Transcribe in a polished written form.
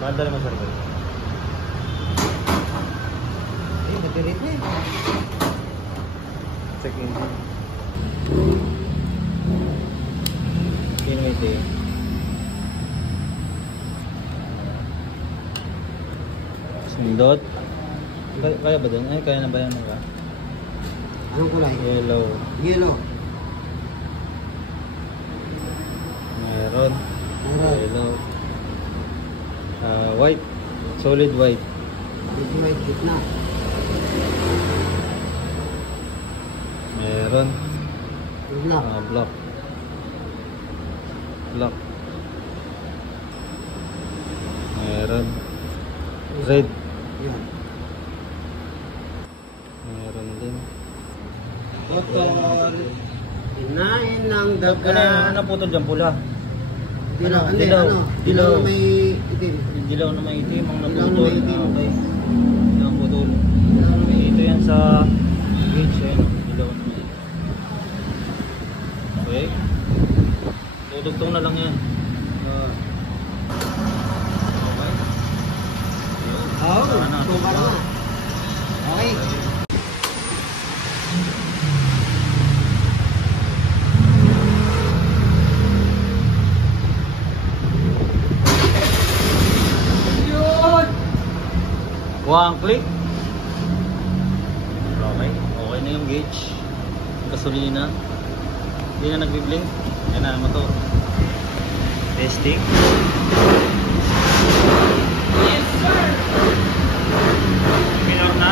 Banda naman sir. Eh, matirit na eh. Check engine. Pinwit eh. Sindot. Kaya ba dun? Ay, kaya na ba yan? Anong kulay? Yellow. Yellow. Meron. Meron. Yellow. White. Solid white. Medyo may gitna. Meron. Black. Black. Black. Meron. Red. Yan. Meron din. Motor. Kinain ng daga. Ano naputol dyan? Pula. Dilaw. Hindi, Dilaw. ano? Dilaw na may itim. Dilaw na may itim ang Dilaw na naputol. may itim. Okay. Dilaw ang putol. Dilaw na may itim. Ito yan sa gauge. Ayan. Dilaw na may itim. Okay. Tutugtong na lang yan. Okay. Oo. Ano? Tubar na. Okay. One click. Okay. Okay na yung gauge. Gasolina. Hindi na nagbi-blink. Yan na motor. Testing. Yes sir. Minor na.